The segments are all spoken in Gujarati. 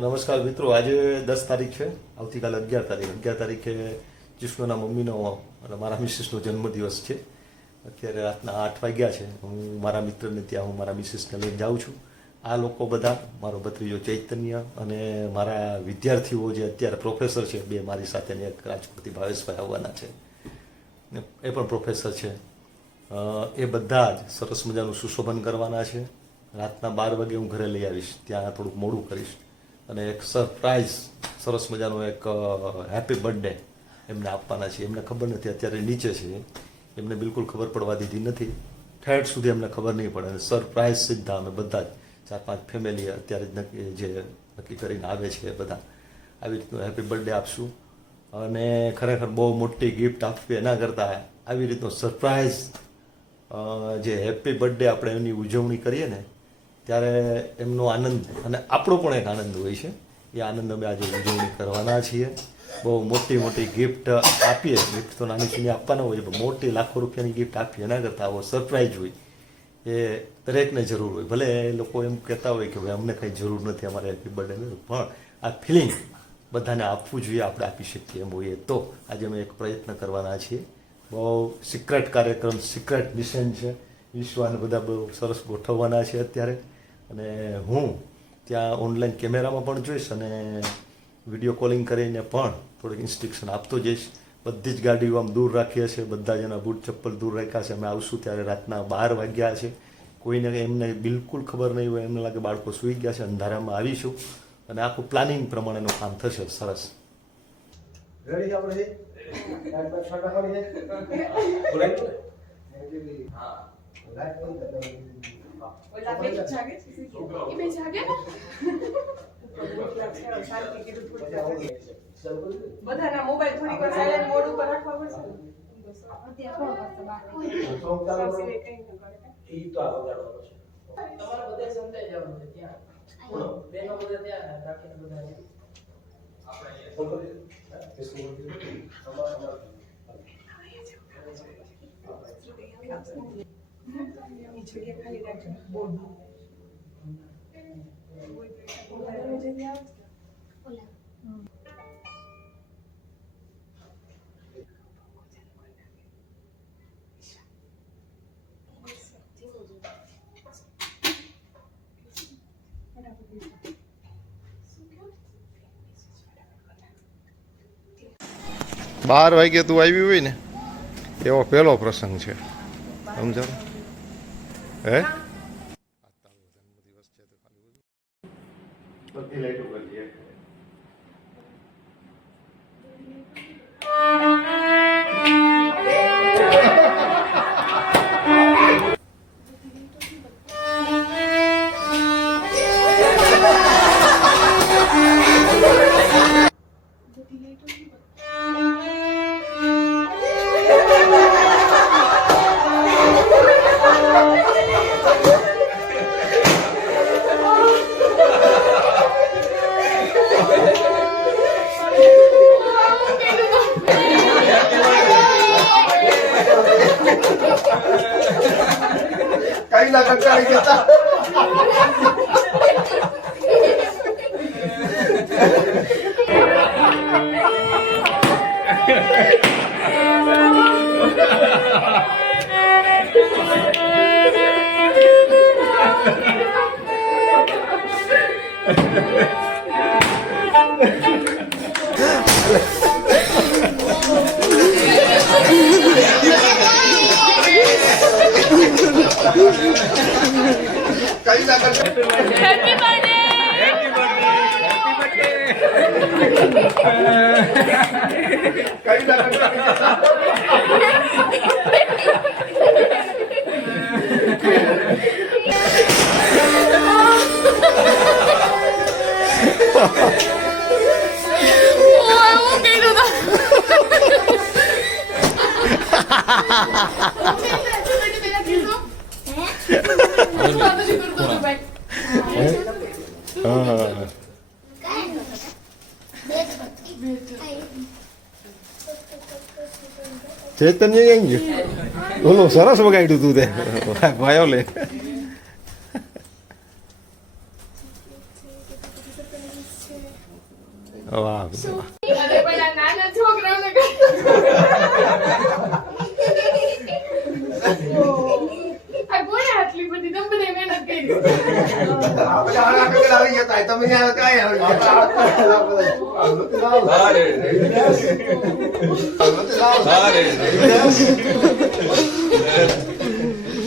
નમસ્કાર મિત્રો. આજે દસ તારીખ છે. આવતીકાલે અગિયાર તારીખ. અગિયાર તારીખે જિષ્ણુના મમ્મીનો અને મારા મિસિસનો જન્મદિવસ છે. અત્યારે રાતના આઠ વાગ્યા છે. હું મારા મિત્રને ત્યાં હું મારા મિસિસને લઈને જાઉં છું. આ લોકો બધા, મારો ભત્રીજો ચૈતન્ય અને મારા વિદ્યાર્થીઓ જે અત્યારે પ્રોફેસર છે, બે મારી સાથેની એક રાજકોટથી ભાવેશભાઈ આવવાના છે. એ પણ પ્રોફેસર છે. એ બધા જ સરસ મજાનું સુશોભન કરવાના છે. રાતના બાર વાગે હું ઘરે લઈ આવીશ. ત્યાં થોડુંક મોડું કરીશ. અને એક સરપ્રાઈઝ સરસ મજાનો એક હેપી બર્થડે એમને આપવાના છે. એમને ખબર નથી, અત્યારે નીચે છે. એમને બિલકુલ ખબર પડવા દીધી નથી. ઠેઠ સુધી એમને ખબર નહીં પડે. અને સરપ્રાઈઝ સીધા અમે બધા જ. ચાર પાંચ ફેમિલી અત્યારે જ નક્કી, જે નક્કી કરીને આવે છે બધા. આવી રીતનું હેપી બર્થડે આપશું. અને ખરેખર બહુ મોટી ગિફ્ટ આપવી એના કરતાં આવી રીતનો સરપ્રાઈઝ જે હેપી બર્થડે આપણે એની ઉજવણી કરીએ ને ત્યારે એમનો આનંદ અને આપણો પણ એક આનંદ હોય છે. એ આનંદ અમે આજે ઉજવણી કરવાના છીએ. બહુ મોટી મોટી ગિફ્ટ આપીએ. ગિફ્ટ તો નાની સુની આપવાના હોય છે, પણ મોટી લાખો રૂપિયાની ગિફ્ટ આપીએ. એના કરતાં આવો સરપ્રાઇઝ હોય એ દરેકને જરૂર હોય. ભલે એ લોકો એમ કહેતા હોય કે ભાઈ અમને કંઈ જરૂર નથી, અમારે હેપી બર્થડે પણ આ ફિલિંગ બધાને આપવું જોઈએ, આપણે આપી શકીએ એમ હોઈએ તો. આજે અમે એક પ્રયત્ન કરવાના છીએ. બહુ સિક્રેટ કાર્યક્રમ સિક્રેટ મિશન છે. વિશ્વાને બધા બહુ સરસ ગોઠવવાના છે અત્યારે. અને હું ત્યાં ઓનલાઈન કેમેરામાં પણ જોઈશ અને વીડિયો કોલિંગ કરીને પણ થોડીક ઇન્સ્ટ્રક્શન આપતો જઈશ. બધી જ ગાડીઓ આમ દૂર રાખીએ છીએ બધા જ એના બૂટ ચપ્પલ દૂર રાખ્યા છે અમે આવશું ત્યારે રાતના બાર વાગ્યા છે કોઈને એમને બિલકુલ ખબર નહીં હોય એમને લાગે બાળકો સૂઈ ગયા છે અંધારામાં આવીશું. અને આખું પ્લાનિંગ પ્રમાણેનું કામ થશે. સરસ. રેડી આપણે? હા. ઓલા બે જાગે એ બે જાગે શાંતિ કીધું થોડી વાર. બધાના મોબાઈલ થોડીક વાર સાયલેન્ટ મોડ ઉપર રાખવા પડશે તમારે બધા સમજાઈ જવાનું છે ત્યાં બેનો બધા ત્યાં રાખીને બધા છે. એની જગ્યાએ ખાલી રાખજો. બાર વાગે તું આવી હોય ને, એવો પહેલો પ્રસંગ છે સમજો હે કઈ ના કંટાળી કઈ ના કંટાળી જતા હા ચૈતન્ય કેમ ગયું ઓલું સરસ વગાડ્યું તું તે. ભાઈઓ લે વાહ અરે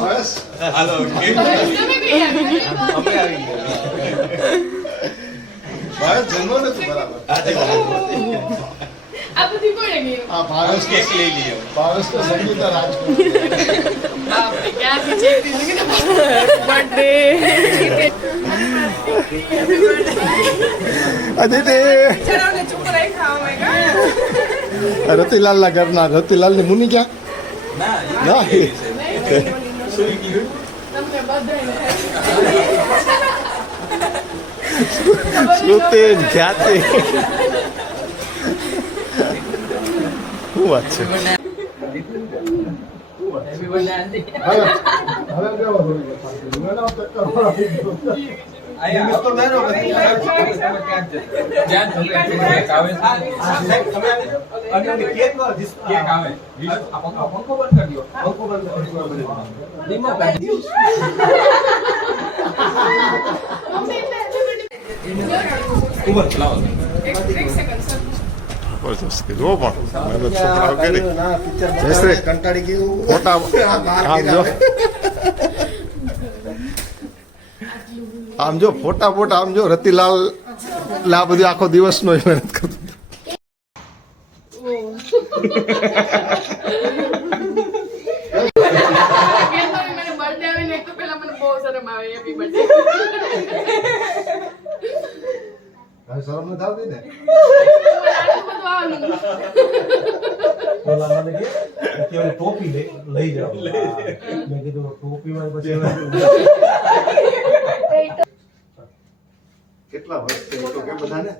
પણ આ નાના છોકરાઓને આ કોણે આટલી બધી તમે બધાએ મહેનત કરી આપણે આના આગળ આવી ગયા તા. તમે ત્યાં કાંઈ આવી ગયા. બસ. તમે બી યાર બસ જન્મ નથી બરાબર. આ બધી કોણે કર્યું આ ભારત કેક લઈ લીધો ભારત તો સંગીતા રાજકોટ બાપરે ક્યાંથી ચેતી છે. બર્થડે અદિતિ ચરાવને ચૂપ રાખ્યા oh my god રતિલાલ ના ઘરના રતિલાલ મુનિ મુની ક્યાં ના શ્રુતિ ખ્યાતિ. શું વાત છે? હવે હવે કેવો થોડી વખત મેં ના ચક્કર મારી દીધો. આયા તો મેનો બધી. જ્યાં તમે કેક આવે છે કેક આવે આ પંખો પંખો બંધ કરી દો પંખો બંધ કરી દો ધીમો કરી દો ઉપર લાવો એક એક સેકન્ડ સર જબરજસ્ત કે જો પણ મહેનત છોકરાઓ કરી ના, પિક્ચર જયશ્રી. કંટાળી ગયું ફોટા આ બહાર આમ જો ફોટા ફોટા આમ જો રતિલાલ લા બધું આખો દિવસનો મહેનત કરતો. કેમ તો મને બર્થડે આવે ને તો પહેલા મને બહુ શરમ આવે હેપી બર્થડે હવે શરમ નથી આવતી ને? આટલું બધું આવવાનું પેલા મને કે કે હું ટોપી લઈ લઈ જાઉં મેં કીધું ટોપીમાં પછી કેટલા વર્ષ છે તો કે બધાને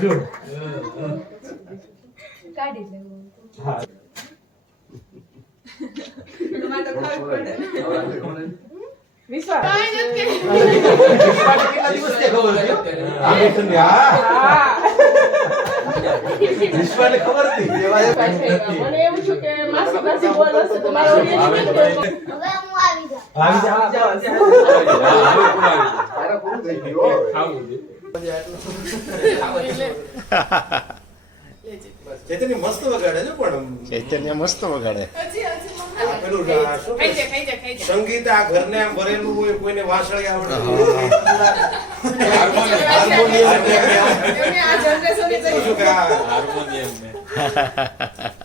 શું કાઢી લેવું હા તમારે તો ખબર પડે. વિશ્વાસ. હા. વિશ્વાને ખબર હતી. મને એવું છું કે માસી પાસે બોલ હશે તો મારો ઓડિયન્સ આવી જા આવી જા તારે પૂરું થઈ ગયું. ચેતની મસ્ત વગાડે છે પણ ચૈતન્ય મસ્ત વગાડે. પેલું સંગીત આ ઘરને આમ ભરેલું હોય કોઈને વાસળી આવડે હાર્મોનિયમ. હાર્મોનિયમ.